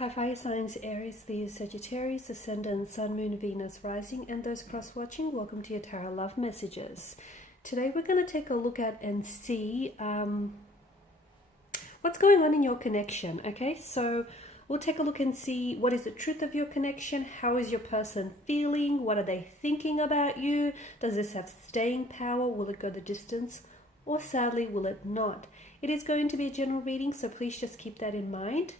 Hi fire signs Aries, Leo, Sagittarius, Ascendant, Sun, Moon, Venus, Rising, and those cross-watching, welcome to your Tarot Love Messages. Today we're going to take a look at and see what's going on in your connection, okay? So we'll take a look and see what is the truth of your connection, how is your person feeling, what are they thinking about you, does this have staying power, will it go the distance, or sadly will it not? It is going to be a general reading, so please just keep that in mind.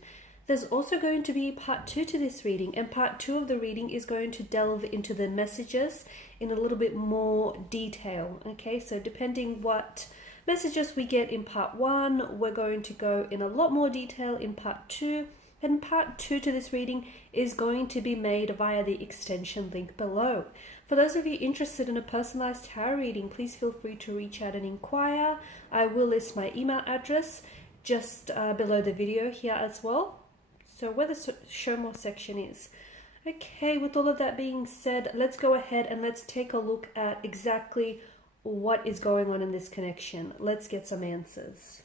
There's also going to be part 2 to this reading, and part 2 of the reading is going to delve into the messages in a little bit more detail, okay? So depending what messages we get in part 1, we're going to go in a lot more detail in part 2, and part 2 to this reading is going to be made via the extension link below. For those of you interested in a personalized tarot reading, please feel free to reach out and inquire. I will list my email address just below the video here as well. So where the show more section is. Okay, with all of that being said, let's go ahead and let's take a look at exactly what is going on in this connection. Let's get some answers.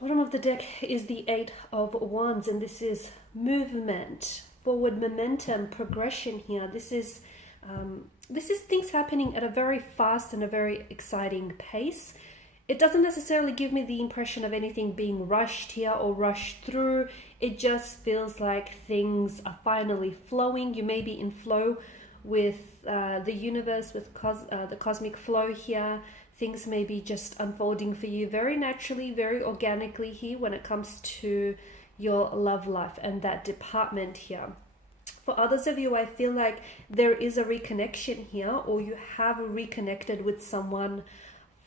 Bottom of the deck is the 8 of Wands, and this is movement, forward momentum, progression here. This is things happening at a very fast and a very exciting pace. It doesn't necessarily give me the impression of anything being rushed here or rushed through. It just feels like things are finally flowing. You may be in flow with the universe, with the cosmic flow here. Things may be just unfolding for you very naturally, very organically here when it comes to your love life and that department here. For others of you, I feel like there is a reconnection here, or you have reconnected with someone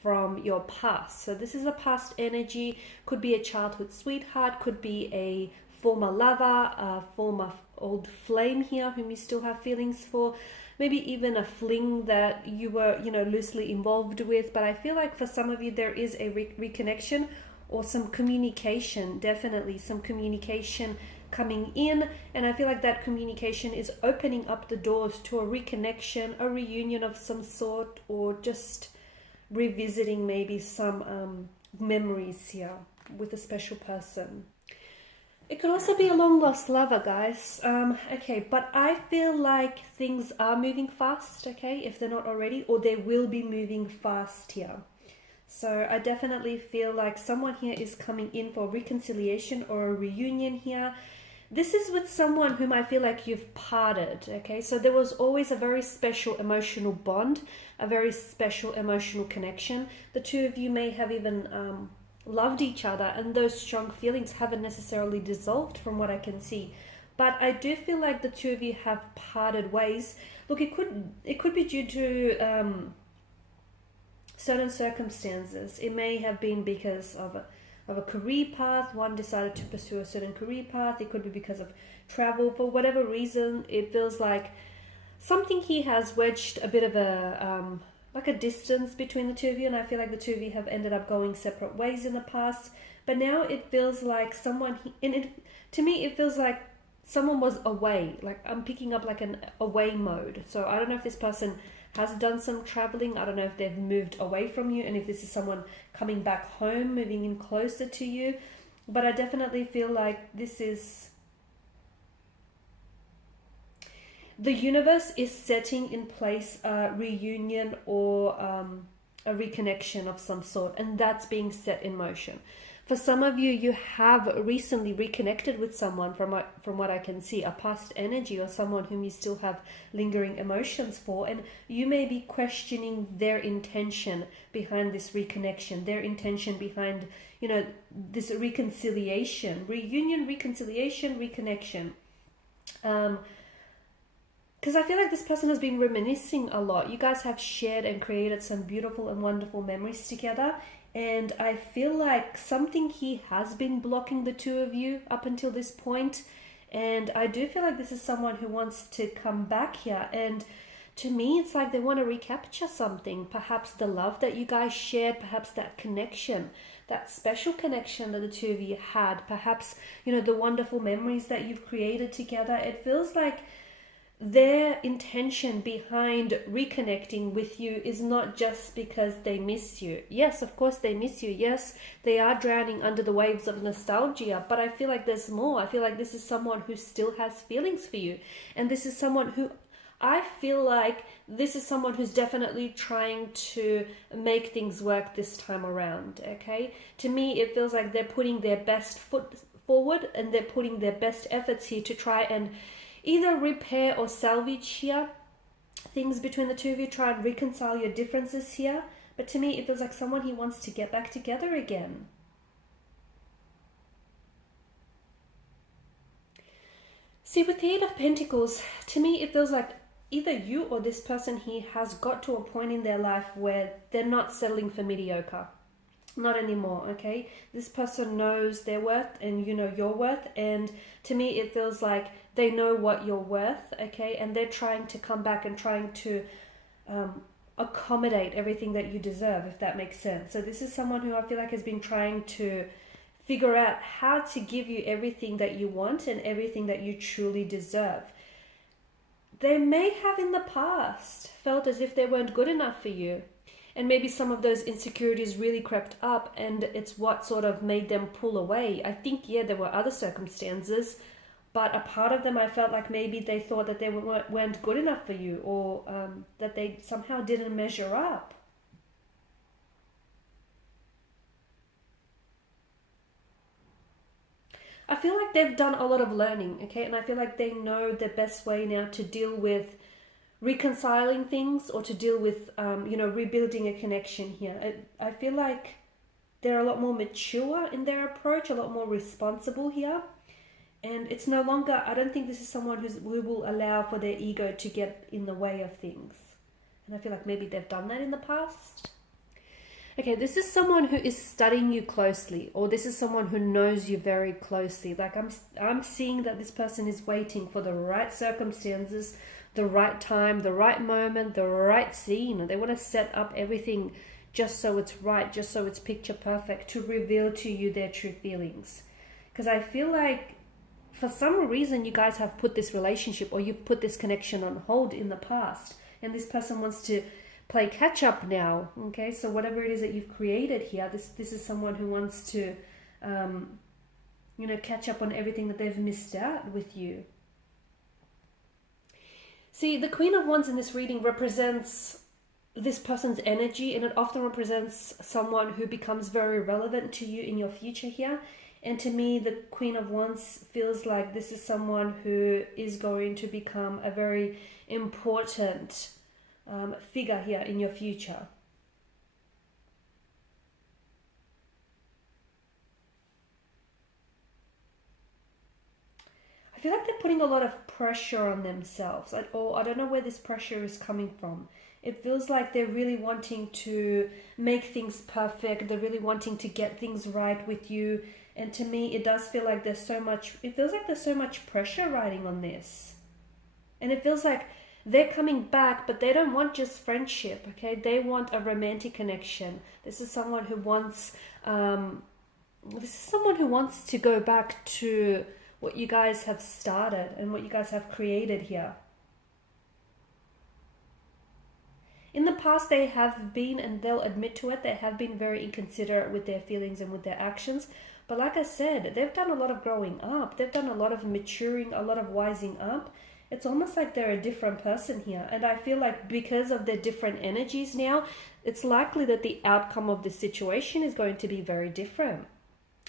from your past. So this is a past energy, could be a childhood sweetheart, could be a former lover, a former old flame here whom you still have feelings for. Maybe even a fling that you were, loosely involved with. But I feel like for some of you, there is a reconnection or some communication, definitely some communication coming in. And I feel like that communication is opening up the doors to a reconnection, a reunion of some sort, or just revisiting maybe some memories here with a special person. It could also be a long-lost lover, guys. Okay, but I feel like things are moving fast, okay, if they're not already, or they will be moving fast here. So I definitely feel like someone here is coming in for reconciliation or a reunion here. This is with someone whom I feel like you've parted, okay? So there was always a very special emotional bond, a very special emotional connection. The two of you may have even loved each other, and those strong feelings haven't necessarily dissolved from what I can see. But I do feel like the two of you have parted ways. Look, it could be due to certain circumstances. It may have been because of a career path. One decided to pursue a certain career path. It could be because of travel. For whatever reason, it feels like something here has wedged a bit of a like a distance between the two of you, and I feel like the two of you have ended up going separate ways in the past. But now it feels like to me it feels like someone was away. Like I'm picking up like an away mode. So I don't know if this person has done some traveling. I don't know if they've moved away from you, and if this is someone coming back home, moving in closer to you. But I definitely feel like this is the universe is setting in place a reunion or a reconnection of some sort, and that's being set in motion. For some of you, you have recently reconnected with someone, from what I can see, a past energy or someone whom you still have lingering emotions for, and you may be questioning their intention behind this reconnection, their intention behind, this reconciliation, reunion, reconciliation, reconnection. Because I feel like this person has been reminiscing a lot. You guys have shared and created some beautiful and wonderful memories together. And I feel like something here has been blocking the two of you up until this point. And I do feel like this is someone who wants to come back here. And to me, it's like they want to recapture something. Perhaps the love that you guys shared, perhaps that connection, that special connection that the two of you had. Perhaps, the wonderful memories that you've created together. It feels like their intention behind reconnecting with you is not just because they miss you. Yes, of course they miss you. Yes, they are drowning under the waves of nostalgia, but I feel like there's more. I feel like this is someone who still has feelings for you. And this is someone who, I feel like this is someone who's definitely trying to make things work this time around, okay? To me, it feels like they're putting their best foot forward and they're putting their best efforts here to try and either repair or salvage here things between the two of you, try and reconcile your differences here. But to me, it feels like someone he wants to get back together again. See, with the Eight of Pentacles, to me, it feels like either you or this person here has got to a point in their life where they're not settling for mediocre. Not anymore, okay? This person knows their worth and you know your worth, and to me it feels like they know what you're worth, okay? And they're trying to come back and trying to accommodate everything that you deserve, if that makes sense. So this is someone who I feel like has been trying to figure out how to give you everything that you want and everything that you truly deserve. They may have in the past felt as if they weren't good enough for you. And maybe some of those insecurities really crept up and it's what sort of made them pull away. I think, yeah, there were other circumstances, but a part of them I felt like maybe they thought that they weren't good enough for you, or that they somehow didn't measure up. I feel like they've done a lot of learning, okay? And I feel like they know the best way now to deal with reconciling things or to deal with, rebuilding a connection here. I feel like they're a lot more mature in their approach, a lot more responsible here. And it's no longer, I don't think this is someone who will allow for their ego to get in the way of things. And I feel like maybe they've done that in the past. Okay, this is someone who is studying you closely, or this is someone who knows you very closely. Like I'm seeing that this person is waiting for the right circumstances, the right time, the right moment, the right scene. They want to set up everything just so it's right, just so it's picture perfect, to reveal to you their true feelings. Because I feel like for some reason you guys have put this relationship or you've put this connection on hold in the past, and this person wants to play catch up now. Okay, so whatever it is that you've created here, this is someone who wants to catch up on everything that they've missed out with you. See, the Queen of Wands in this reading represents this person's energy, and it often represents someone who becomes very relevant to you in your future here. And to me, the Queen of Wands feels like this is someone who is going to become a very important figure here in your future. I feel like they're putting a lot of pressure on themselves, or I don't know where this pressure is coming from. It feels like they're really wanting to make things perfect. They're really wanting to get things right with you. And to me, it does feel like there's so much pressure riding on this. And it feels like they're coming back, but they don't want just friendship, okay? They want a romantic connection. This is someone who wants to go back to what you guys have started and what you guys have created here. In the past, they have been, and they'll admit to it, they have been very inconsiderate with their feelings and with their actions. But like I said, they've done a lot of growing up. They've done a lot of maturing, a lot of wising up. It's almost like they're a different person here. And I feel like because of their different energies now, it's likely that the outcome of this situation is going to be very different.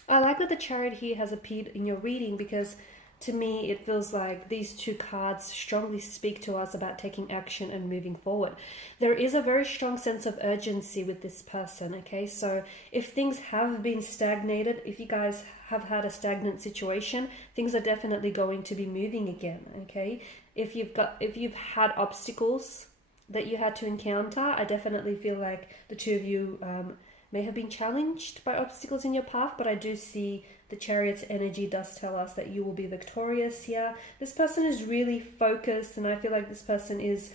I like that the Chariot here has appeared in your reading, because to me it feels like these two cards strongly speak to us about taking action and moving forward. There is a very strong sense of urgency with this person, okay? So if things have been stagnated, if you guys have had a stagnant situation, things are definitely going to be moving again, okay? If you've had obstacles that you had to encounter, I definitely feel like the two of you may have been challenged by obstacles in your path, but I do see the Chariot's energy does tell us that you will be victorious here. This person is really focused, and I feel like this person is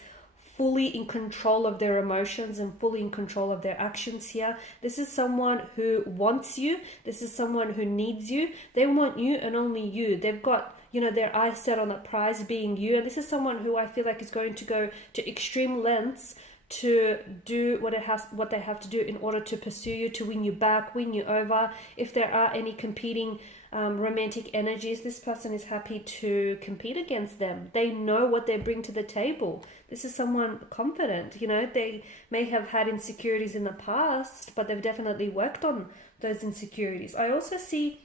fully in control of their emotions and fully in control of their actions here. This is someone who wants you. This is someone who needs you. They want you and only you. They've got, you know, their eyes set on the prize being you. And this is someone who I feel like is going to go to extreme lengths to do what they have to do in order to pursue you, to win you back, win you over. If there are any competing romantic energies, this person is happy to compete against them. They know what they bring to the table. This is someone confident. You know, they may have had insecurities in the past, but they've definitely worked on those insecurities. I also see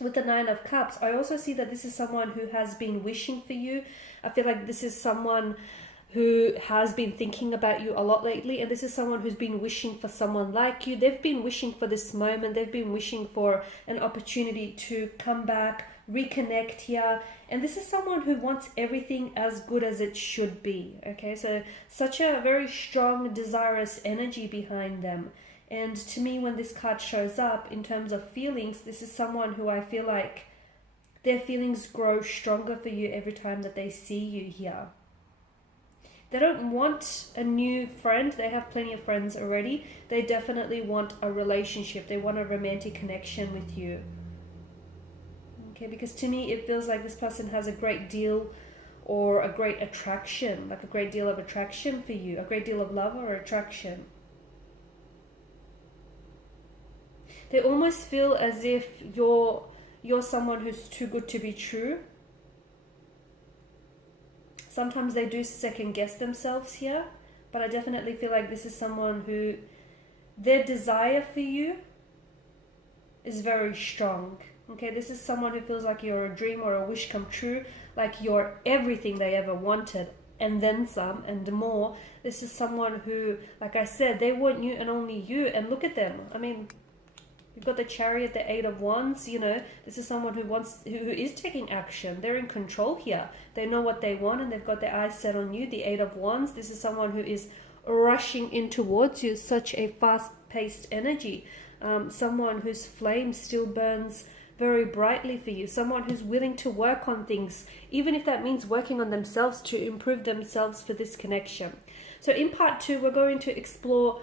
with the Nine of Cups, I also see that this is someone who has been wishing for you. I feel like this is someone who has been thinking about you a lot lately, and this is someone who's been wishing for someone like you. They've been wishing for this moment. They've been wishing for an opportunity to come back, reconnect here, and this is someone who wants everything as good as it should be, okay? So such a very strong, desirous energy behind them. And to me, when this card shows up in terms of feelings, this is someone who I feel like their feelings grow stronger for you every time that they see you here. They don't want a new friend. They have plenty of friends already. They definitely want a relationship. They want a romantic connection with you. Okay, because to me, it feels like this person has a great deal or a great attraction, like a great deal of attraction for you, a great deal of love or attraction. They almost feel as if you're someone who's too good to be true. Sometimes they do second guess themselves here, but I definitely feel like this is someone who their desire for you is very strong. Okay, this is someone who feels like you're a dream or a wish come true, like you're everything they ever wanted and then some and more. This is someone who, like I said, they want you and only you, and look at them. I mean, you've got the Chariot, the Eight of Wands, you know, this is someone who is taking action. They're in control here. They know what they want and they've got their eyes set on you. The Eight of Wands, this is someone who is rushing in towards you, such a fast-paced energy. Someone whose flame still burns very brightly for you. Someone who's willing to work on things, even if that means working on themselves to improve themselves for this connection. So in part 2, we're going to explore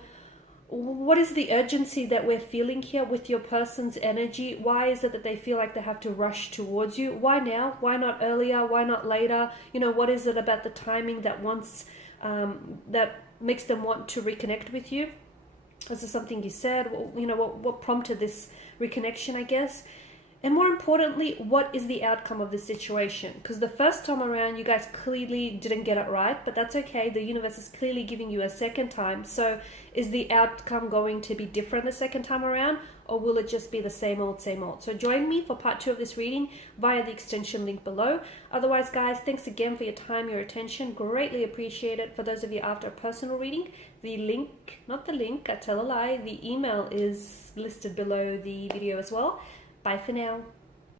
what is the urgency that we're feeling here with your person's energy. Why is it that they feel like they have to rush towards you? Why now? Why not earlier? Why not later? You know, what is it about the timing that that makes them want to reconnect with you? Is there something you said? You know, what prompted this reconnection, I guess? And more importantly, what is the outcome of this situation? Because the first time around, you guys clearly didn't get it right, but that's okay. The universe is clearly giving you a second time. So is the outcome going to be different the second time around, or will it just be the same old, same old? So join me for part 2 of this reading via the extension link below. Otherwise, guys, thanks again for your time, your attention. Greatly appreciate it. For those of you after a personal reading, the link, not the link, I tell a lie, the email is listed below the video as well. Bye for now.